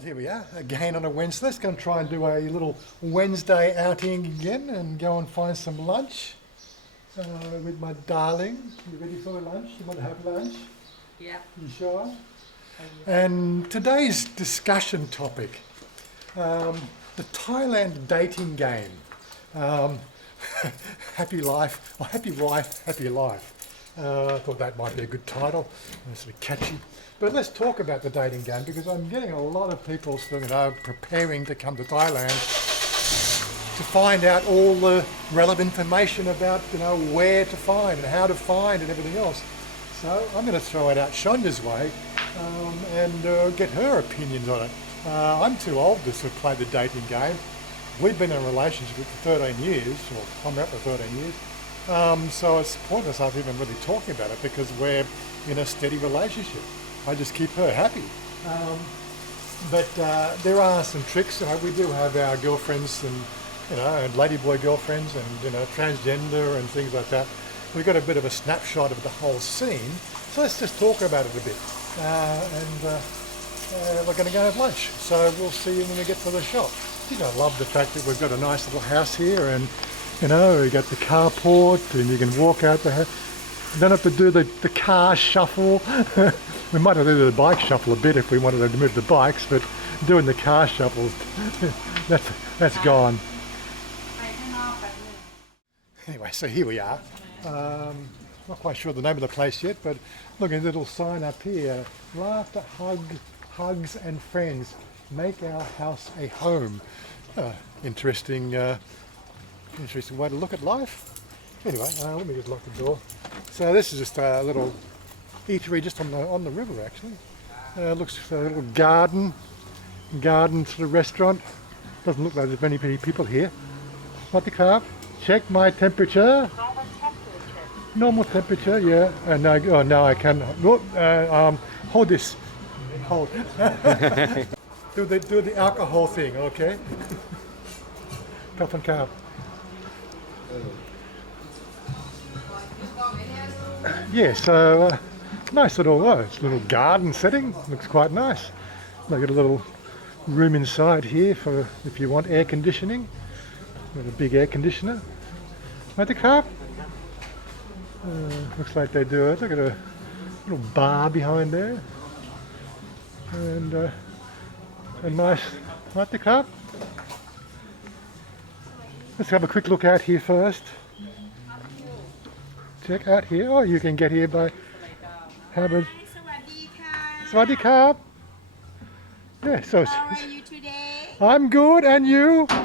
Well, here we are again on a Wednesday. Let's go and try and do a little Wednesday outing again and go and find some lunch with my darling. You ready for lunch? You want to have lunch? Yeah. You sure? And today's discussion topic, the Thailand dating game. Happy life, or happy wife, happy life. I thought that might be a good title, sort of catchy. But let's talk about the dating game because I'm getting a lot of people preparing to come to Thailand to find out all the relevant information about where to find and how to find and everything else. So I'm going to throw it out Shonya's way and get her opinions on it. I'm too old to sort of play the dating game. We've been in a relationship for 13 years, or coming up for 13 years. So it's pointless us even really talking about it because we're in a steady relationship. I just keep her happy. But there are some tricks. We do have our girlfriends and ladyboy girlfriends and transgender and things like that. We've got a bit of a snapshot of the whole scene. So let's just talk about it a bit. We're going to go have lunch. So we'll see you when we get to the shop. I love the fact that we've got a nice little house here and we got the carport and you can walk out the house. You don't have to do the car shuffle. We might have to do the bike shuffle a bit if we wanted to move the bikes, but doing the car shuffle, that's gone. Anyway, so here we are. Not quite sure the name of the place yet, but look at a little sign up here. Laughter, hugs and friends. Make our house a home. Interesting way to look at life. Anyway, let me just lock the door. So this is just a little eatery just on the river actually. Looks a little garden sort of restaurant. Doesn't look like there's many people here. What the crap? Check my temperature. Normal temperature, yeah. And now I can. Hold this. Hold. do the alcohol thing, okay? Cup and cup. Yeah, so nice little garden setting. Looks quite nice. They've got a little room inside here for if you want air conditioning. Got a big air conditioner. Right, the car? Looks like they do it. Look at a little bar behind there. And a nice, right, the car? Let's have a quick look out here first. Check out here. Oh, you can get here by having. Sawasdee krab. Yeah, so. How are you today? I'm good, and you? So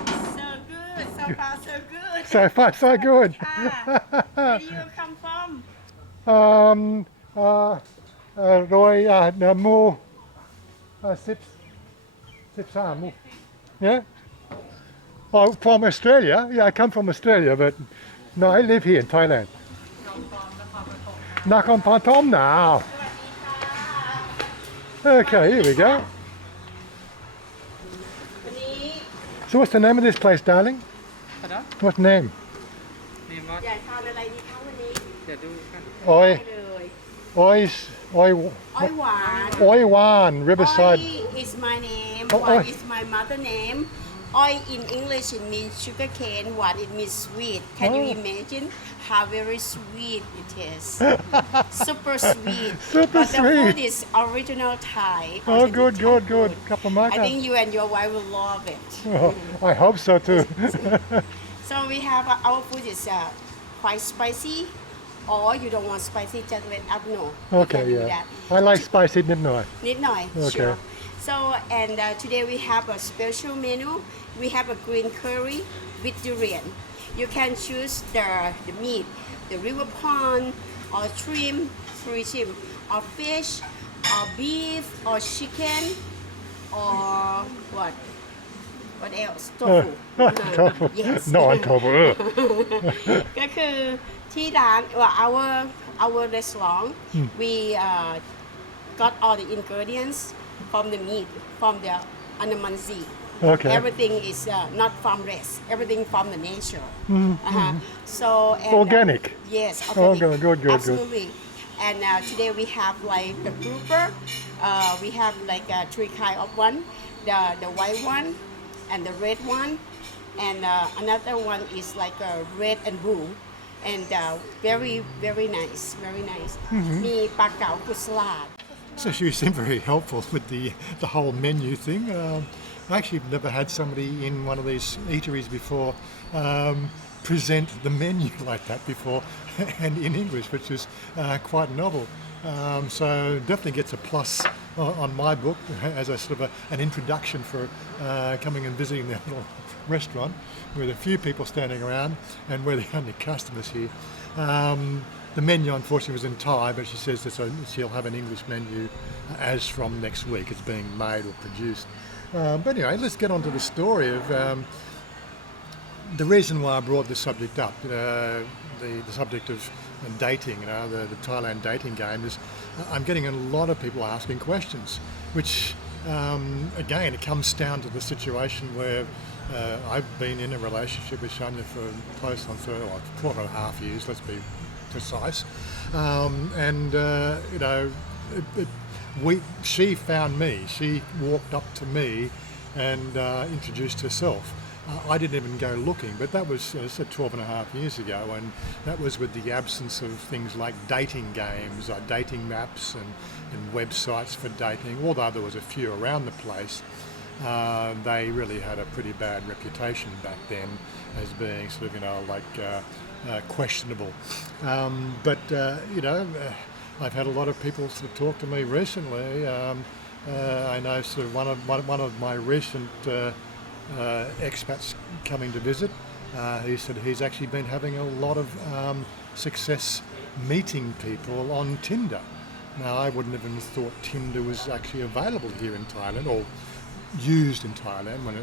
good. So far, so good. So far, so good. Where do you come from? Roy, Mu, Sip Sam. Yeah? Oh, from Australia? Yeah, I come from Australia, but no, I live here in Thailand. Nakhon Pathom now. Okay, here we go. So what's the name of this place, darling? What name? Oi Wan, Riverside. Oi is my name. Oh, Wan oi. is my mother name. Oi in English it means sugar cane. Wan it means sweet. Can you imagine how very sweet it is? Super sweet. Super but sweet. the food is original Thai. Oh, authentic good. Thai food. Couple I marker. think you and your wife will love it. Oh, I hope so too. So we have our food is quite spicy, or you don't want spicy, just let us know. We Okay, can do yeah. that. I like spicy นิดหน่อย Nit noi, Okay. sure. So and today we have a special menu. We have a green curry with durian. You can choose the meat, the river prawn, or shrimp, or fish, or beef, or chicken, or what? What else? Tofu. Tofu. Yes. No, I'm tofu. ก็คือที่ร้าน our restaurant we got all the ingredients from the meat from the animal sea. Okay. Everything is not from rest. Everything from the nature. So and, Organic. yes, Oh, organic. good. Absolutely. And today we have like the grouper. We have like three kind of one, the white one, and the red one, and another one is like red and blue, and very very nice, very nice. มีปลาเก๋ากุสลาด So she seemed very helpful with the whole menu thing. I actually never had somebody in one of these eateries before present the menu like that before, and in English, which is quite novel. So definitely gets a plus on my book as a sort of an introduction for coming and visiting their little restaurant with a few people standing around and we're the only customers here. The menu unfortunately was in Thai, but she says that she'll have an English menu as from next week. It's being made or produced. But anyway, let's get on to the story of the reason why I brought this subject up, the subject of dating, the Thailand dating game, is I'm getting a lot of people asking questions, which again, it comes down to the situation where I've been in a relationship with Shania for close on 12.5 years, let's be precise, and she found me. She walked up to me and introduced herself. I didn't even go looking, but that was 12.5 years ago, and that was with the absence of things like dating games, dating maps, and websites for dating. Although there was a few around the place, they really had a pretty bad reputation back then as being sort of questionable. But I've had a lot of people sort of talk to me recently. I know sort of one of my recent expats coming to visit. He said he's actually been having a lot of success meeting people on Tinder. Now, I wouldn't have even thought Tinder was actually available here in Thailand or used in Thailand when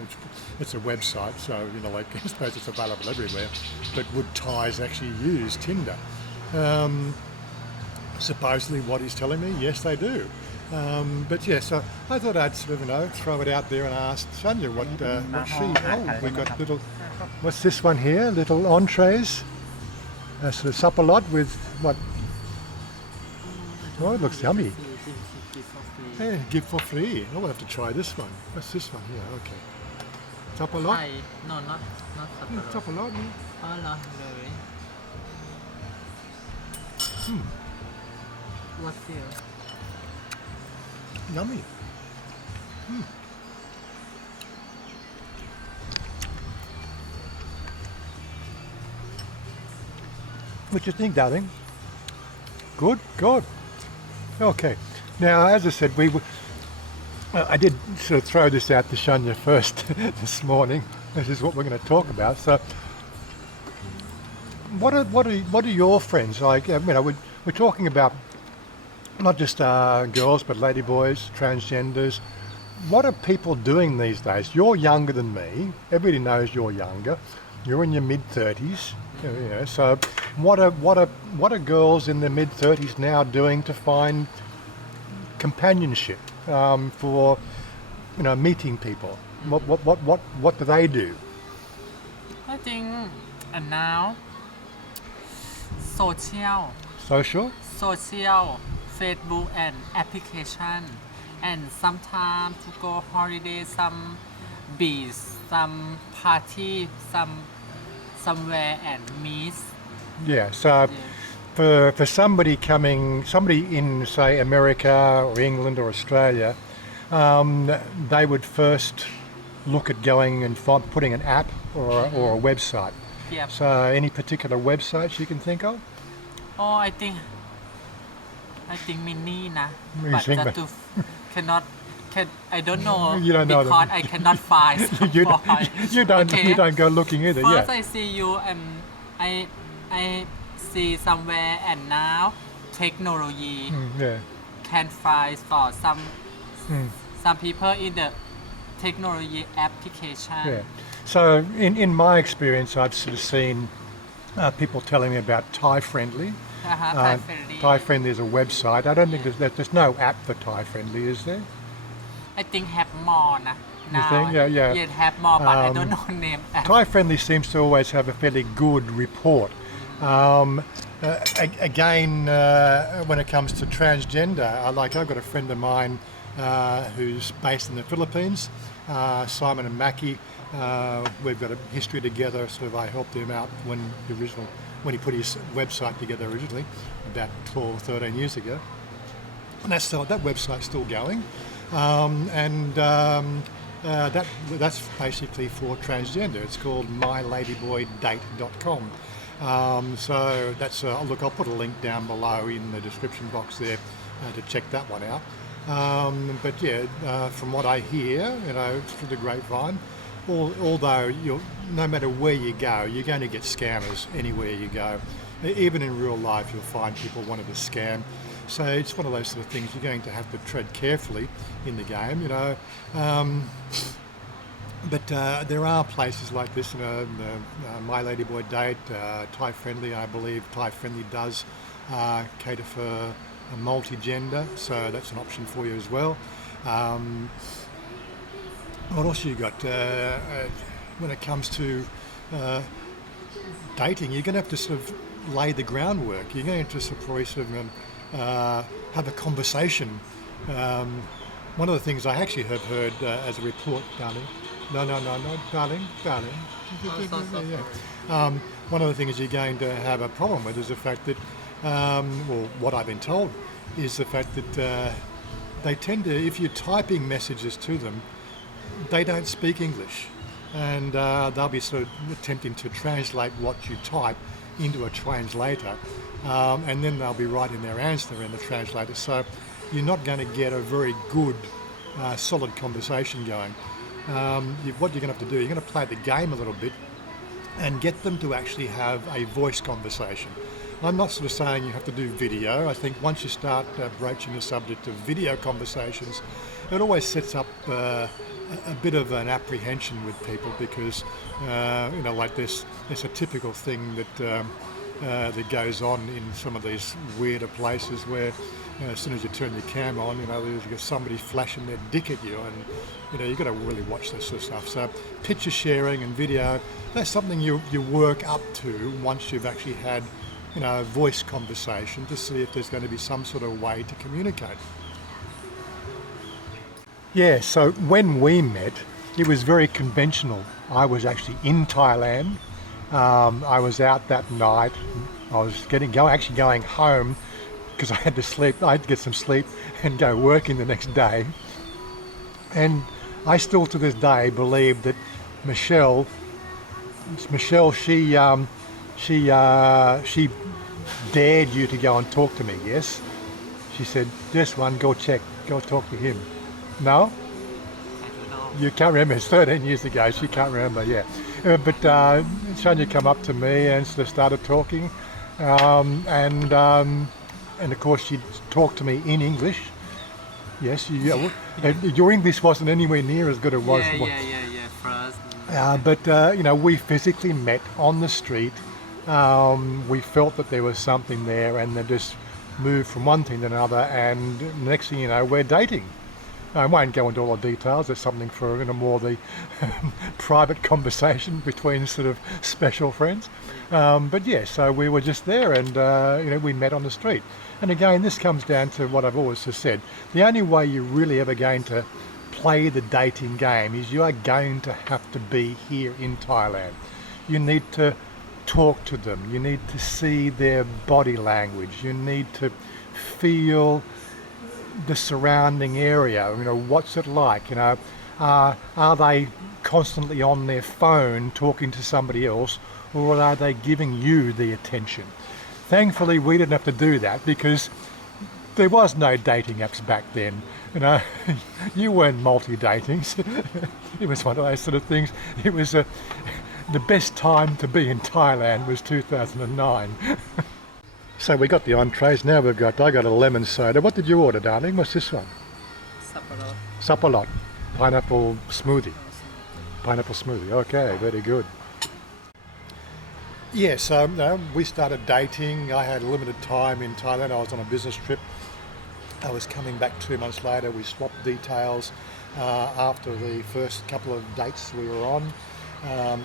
it's a website, so I suppose it's available everywhere. But would Thais actually use Tinder? Supposedly, what he's telling me, yes, they do. But yeah, so I thought I'd sort of throw it out there and ask Sonia what she. Oh, we got little. What's this one here? Little entrees. Sort of supper lot with what? Oh, it looks yummy. Hey, give for free. Oh, we'll have to try this one. What's this one here? Okay. Supper lot. No, not Supper lot. อ๋อเหรอเลย What's here? Yummy. What do you think, darling? Good, good. Okay. Now, as I said, I did sort of throw this out to Shania first this morning. This is what we're going to talk about. So, what are your friends like? We're talking about not just girls, but ladyboys, transgenders. What are people doing these days? You're younger than me. Everybody knows you're younger. You're in your mid-30s. So what are girls in their mid-30s now doing to find companionship for meeting people? What do they do? I think now social Facebook and application, and sometimes to go holiday, some beach, some party, somewhere and meet. Yeah, so for somebody in say America or England or Australia, they would first look at going and putting an app or a website. Yep. So any particular websites you can think of? Oh, I think many na, You but think that I don't know. You don't know because them. I cannot find. you don't go looking either. First Yeah. I see you and I see somewhere, and now technology Yeah. can find for some people in the technology application. Yeah. So in my experience, I've sort of seen people telling me about Thai Friendly. Thai friendly. Thai Friendly is a website. I don't think there's no app for Thai Friendly, is there? I think have more na. Now, think? Yeah. Yet have more, but I don't know name app. Thai Friendly seems to always have a fairly good report Again, when it comes to transgender, I've got a friend of mine who's based in the Philippines, Simon and Mackie. We've got a history together. Sort of, I helped him out when he put his website together originally, about 12 or 13 years ago. And that website's still going, that's basically for transgender. It's called myladyboydate.com. So that's look. I'll put a link down below in the description box there to check that one out. But yeah, from what I hear, through the grapevine, although no matter where you go, you're going to get scammers anywhere you go. Even in real life, you'll find people wanting to scam. So it's one of those sort of things you're going to have to tread carefully in the game, But there are places like this, My Lady Boy Date, Thai Friendly. I believe Thai Friendly does cater for a multi-gender, so that's an option for you as well. What else you got? When it comes to dating, you're going to have to sort of lay the groundwork. You're going to probably sort of have a conversation. One of the things I actually have heard as a report, darling. No, darling. One of the things you're going to have a problem with is the fact that, what I've been told is the fact that they tend to, if you're typing messages to them, they don't speak English, and they'll be sort of attempting to translate what you type into a translator, and then they'll be writing their answer in the translator. So you're not going to get a very good, solid conversation going. What you're going to have to do, you're going to play the game a little bit and get them to actually have a voice conversation. I'm not sort of saying you have to do video. I think once you start broaching the subject of video conversations, it always sets up a bit of an apprehension with people because, like there's a typical thing that goes on in some of these weirder places where as soon as you turn your cam on, there's got somebody flashing their dick at you, and you've got to really watch this sort of stuff. So picture sharing and video, that's something you work up to once you've actually had voice conversation to see if there's going to be some sort of way to communicate. Yeah, so when we met, it was very conventional. I was actually in Thailand. I was out that night. I was actually going home because I had to sleep. I had to get some sleep and go working the next day. And I still to this day believe that Michelle, she dared you to go and talk to me, yes? She said, "This one, go talk to him." No? You can't remember, it's 13 years ago, she can't remember, yeah. But Shania come up to me and sort of started talking, and of course she talked to me in English. Yes, your English wasn't anywhere near as good as it was. Yeah, for us. But we physically met on the street. We felt that there was something there, and then just moved from one thing to another, and next thing you know, we're dating. I won't go into all the details. It's something for more the private conversation between sort of special friends. But yeah, so we were just there, and we met on the street. And again, this comes down to what I've always just said. The only way you're really ever going to play the dating game is you are going to have to be here in Thailand. You need to talk to them. You need to see their body language. You need to feel the surrounding area. What's it like? Are they constantly on their phone talking to somebody else, or are they giving you the attention? Thankfully, we didn't have to do that because there was no dating apps back then. You weren't multi-dating. It was one of those sort of things. It was the best time to be in Thailand was 2009. So we got the entrees. Now I got a lemon soda. What did you order, darling? What's this one? Sapalot. Pineapple smoothie. Pineapple smoothie. Okay, very good. Yeah, so we started dating. I had limited time in Thailand. I was on a business trip. I was coming back 2 months later. We swapped details after the first couple of dates we were on.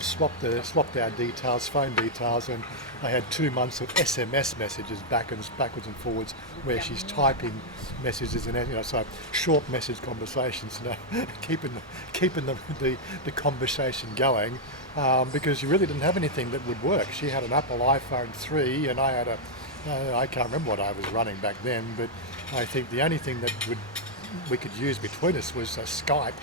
swapped our details, phone details, and I had 2 months of SMS messages backwards and forwards, where she's typing messages and so short message conversations, keeping the conversation going, because you really didn't have anything that would work. She had an Apple iPhone 3, and I had I can't remember what I was running back then, but I think the only thing that we could use between us was Skype.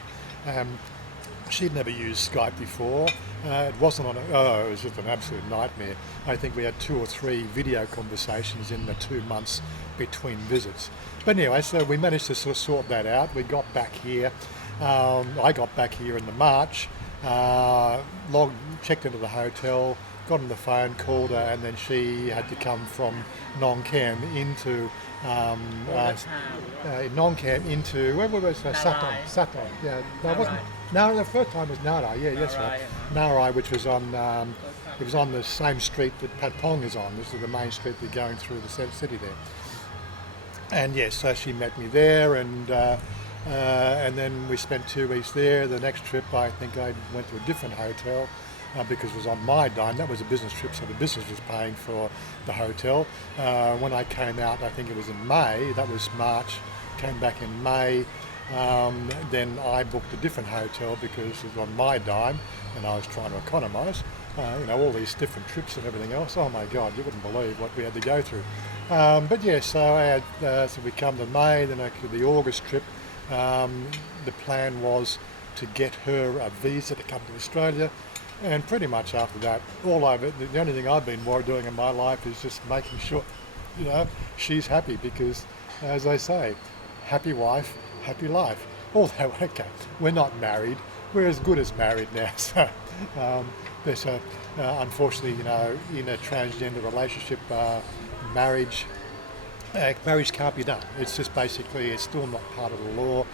She'd never used Skype before. It wasn't on it was just an absolute nightmare. I think we had 2 or 3 video conversations in the 2 months between visits. But anyway, so we managed to sort of sort that out. We got back here. I got back here in the March, checked into the hotel, got on the phone, called her, and then she had to come from Nong Kham into Nong Kham into where was Satong. Yeah, no, it wasn't. No, the first time was Narai. Yeah, that's right. Narai, which was on it was on the same street that Patpong is on. This is the main street that's going through the city there. And yes, so she met me there, and then we spent 2 weeks there. The next trip, I think I went to a different hotel because it was on my dime. That was a business trip, so the business was paying for the hotel. When I came out, I think it was in May. That was March. Came back in May. Then I booked a different hotel because it was on my dime, and I was trying to economise. All these different trips and everything else. Oh my God, you wouldn't believe what we had to go through. But yeah, so I had, so we come to May, then the August trip. The plan was to get her a visa to come to Australia, and pretty much after that, the only thing I've been doing in my life is just making sure, she's happy, because, as I say, happy wife, happy life. Although, okay, we're not married, we're as good as married now. So, there's unfortunately, in a transgender relationship, marriage can't be done. It's just basically, it's still not part of the law.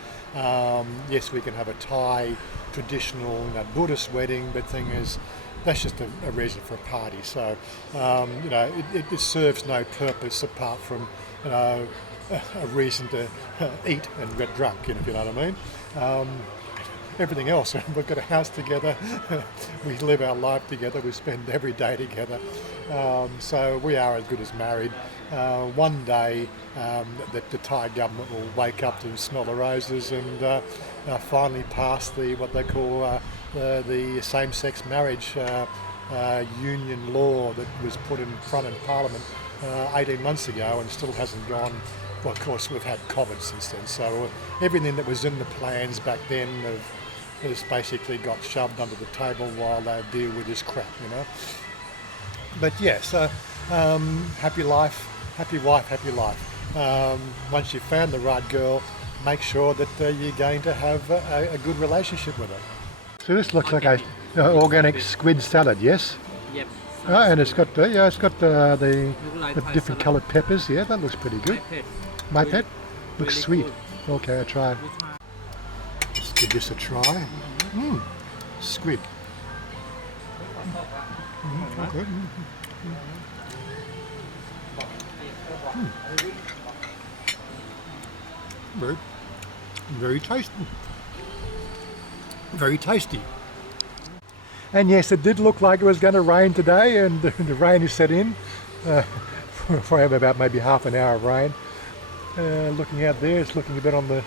Yes, we can have a Thai traditional Buddhist wedding, but thing is, that's just a reason for a party. So, it serves no purpose apart from, a reason to eat and get drunk, if you know what I mean. Everything else, we've got a house together, we live our life together, we spend every day together, so we are as good as married. One day the Thai government will wake up to smell the roses and finally pass what they call the same-sex marriage union law that was put in front of Parliament 18 months ago and still hasn't gone. Well, of course, we've had COVID since then, so everything that was in the plans back then has basically got shoved under the table while they deal with this crap, But yeah, so happy life, happy wife, happy life. Once you've found the right girl, make sure that you're going to have a good relationship with her. So this looks like an organic squid salad, yes? Yep. And it's got the different coloured peppers. Yeah, that looks pretty good. My pet looks sweet. Good. Okay, I'll try. Let's give this a try. Squid. Okay. Very tasty. Very tasty. And yes, it did look like it was going to rain today, and the rain is set in for about maybe half an hour of rain. Looking out there, it's looking a bit on the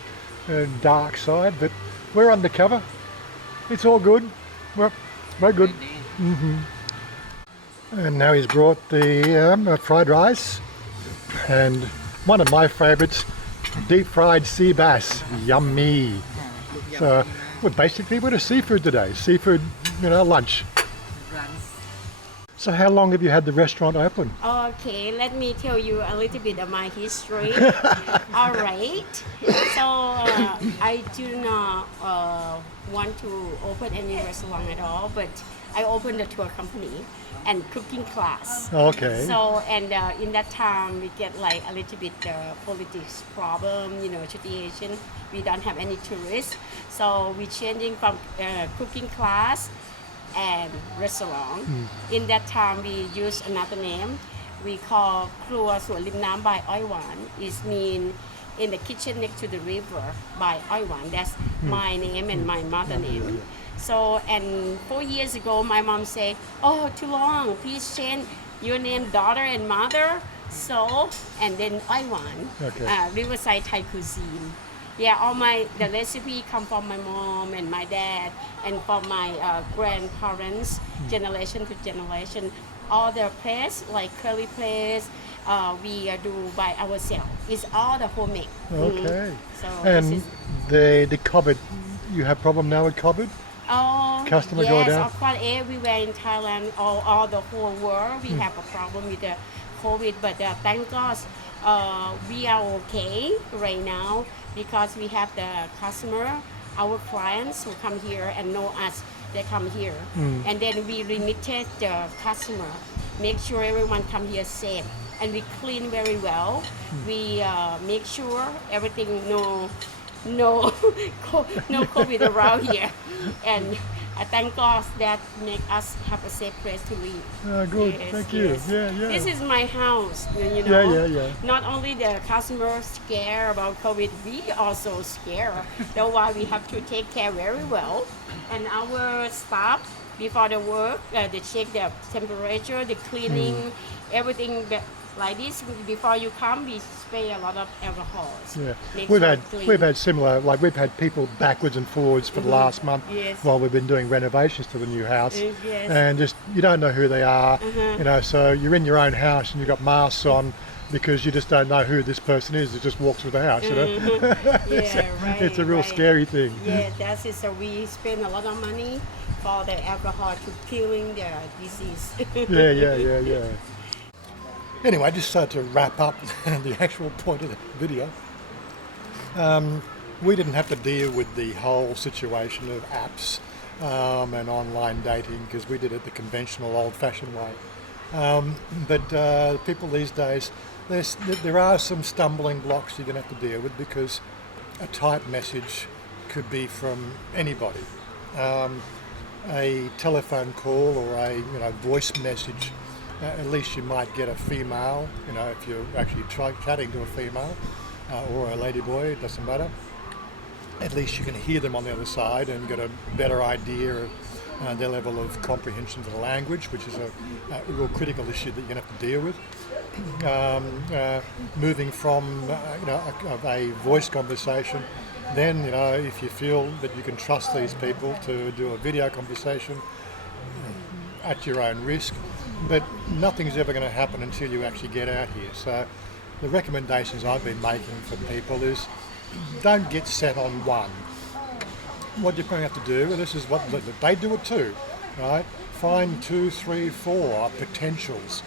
dark side, but we're undercover. It's all good. We're good. And now he's brought the fried rice and one of my favourites, deep fried sea bass. Yummy. So we're basically a seafood today. Seafood, lunch. So how long have you had the restaurant open? Okay, let me tell you a little bit of my history. All right. So I do not want to open any restaurant at all, but I opened a tour company and cooking class. Okay. So, and in that time, we get like a little bit politics problem, situation. We don't have any tourists. So we're changing from cooking class and restaurant. In that time, we use another name. We call ครัวสวนริมน้ำ by อ้อยหวาน It means in the kitchen next to the river by อ้อยหวาน. That's my name and my mother name. So, and 4 years ago, my mom said, "Oh, too long. Please change your name, daughter and mother." So, and then I want Okay. Riverside Thai cuisine. Yeah, all the recipe come from my mom and my dad, and from my grandparents, generation to generation. All the place, like curry place, we do by ourselves. It's all the homemade. Okay. So And this is. the cupboard, you have problem now with cupboard? Oh, Customer yes, go down? of course, everywhere in Thailand, all the whole world, we have a problem with the COVID, but thank God, we are okay right now because we have the customer, our clients who come here and know us, they come here. And then we limited the customer, make sure everyone come here safe. And we clean very well. We make sure everything no no COVID around here, and I thank God that make us have a safe place to live. Oh, good. Yes, Thank you. yes. Yeah, yeah. This is my house, you know. Yeah. Not only the customers scared about COVID, we also scared. That's why we have to take care very well. And our staff, before the work, they check the temperature, the cleaning, everything like this. Before you come, we spray a lot of alcohol. Yeah, Make we've sure had it's clean. we've had similar, like we've had people backwards and forwards for the last month Yes. while we've been doing renovations to the new house, Yes. and just you don't know who they are, you know. So you're in your own house and you've got masks on because you just don't know who this person is that just walks through the house. You know, Yeah, right. it's a real right. scary thing. Yeah, that's it. So we spend a lot of money for the alcohol to killing the disease. Yeah. Anyway, just to wrap up the actual point of the video, we didn't have to deal with the whole situation of apps and online dating because we did it the conventional, old-fashioned way. But people these days, there are some stumbling blocks you're going to have to deal with because a typed message could be from anybody. A telephone call or a voice message, at least you might get a female, if you're actually chatting to a female or a lady boy, it doesn't matter. At least you can hear them on the other side and get a better idea of their level of comprehension of the language, which is a real critical issue that you're going to have to deal with. Moving from a voice conversation, then if you feel that you can trust these people to do a video conversation at your own risk, but nothing's ever going to happen until you actually get out here. So the recommendations I've been making for people is don't get set on one. What you're going to have to do, and this is what they do it too, right? Find 2, 3, 4 potentials.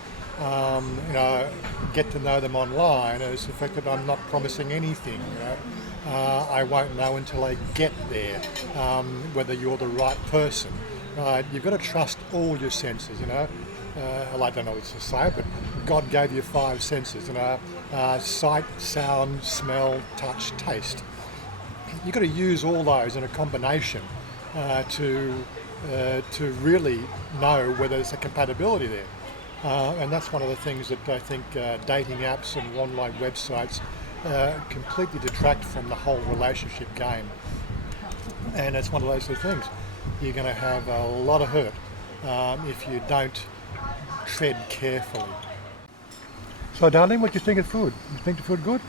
Get to know them online as the fact that I'm not promising anything. I won't know until I get there whether you're the right person. You've got to trust all your senses. I don't know what to say, but God gave you 5 senses. Sight, sound, smell, touch, taste. You've got to use all those in a combination to really know whether there's a compatibility there. And that's one of the things that I think dating apps and online websites completely detract from the whole relationship game. And it's one of those things. You're going to have a lot of hurt if you don't tread carefully. So, darling, what do you think of food? You think the food good?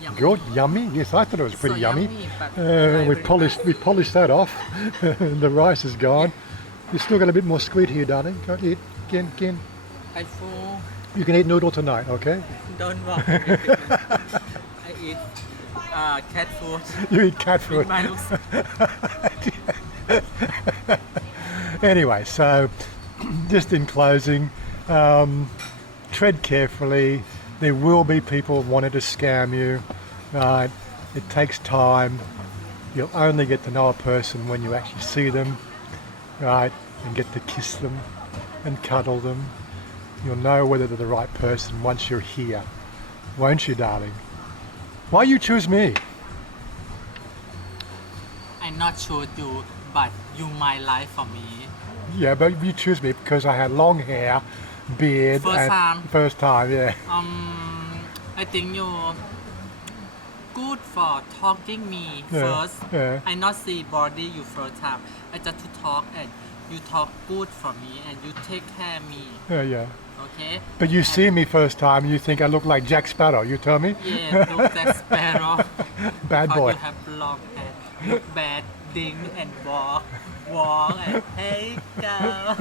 Yummy. Good, yummy. Yes, I thought it was pretty So yummy. but We very polished that off. The rice is gone. You've still got a bit more squid here, darling. Go eat. Again. I full. You can eat noodle tonight, okay? Don't worry. I eat cat food You eat cat food. with my nose. Anyway, so just in closing, tread carefully. There will be people wanting to scam you. Right? It takes time. You'll only get to know a person when you actually see them, right? And get to kiss them and cuddle them. You'll know whether they're the right person once you're here. Won't you, darling? Why you choose me? I'm not sure you, but you my life for me. Yeah, but you choose me because I had long hair, beard. First time. First time, yeah. I think good for talking me Yeah, first. yeah. I not see body you first time. I just to talk and you talk good for me and you take care me. Yeah. Okay? But you And- see me first time, you think I look like Jack Sparrow. You tell me? Yeah, look that sparrow. Bad Because boy. you have long hair. Look bad, ding and walk and hey girl.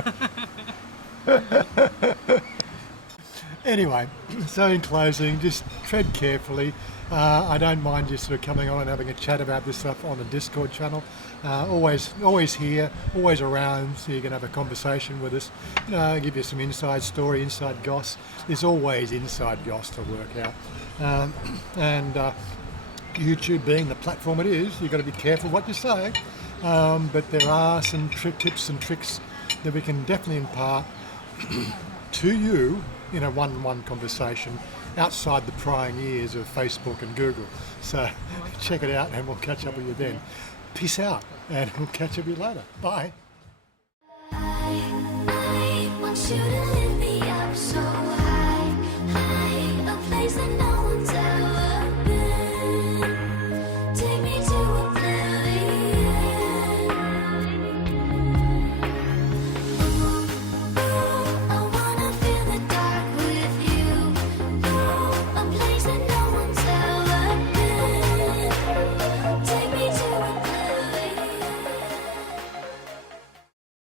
Anyway, so in closing, just tread carefully. I don't mind you sort of coming on and having a chat about this stuff on the Discord channel. Always here, always around, so you can have a conversation with us. Give you some inside story, inside goss. There's always inside goss to work out. And YouTube being the platform it is, you've got to be careful what you say. But there are some tips and tricks that we can definitely impart to you in a one-on-one conversation outside the prying ears of Facebook and Google. So check it out and we'll catch up with you then. Peace out and we'll catch up with you later. Bye. I want you to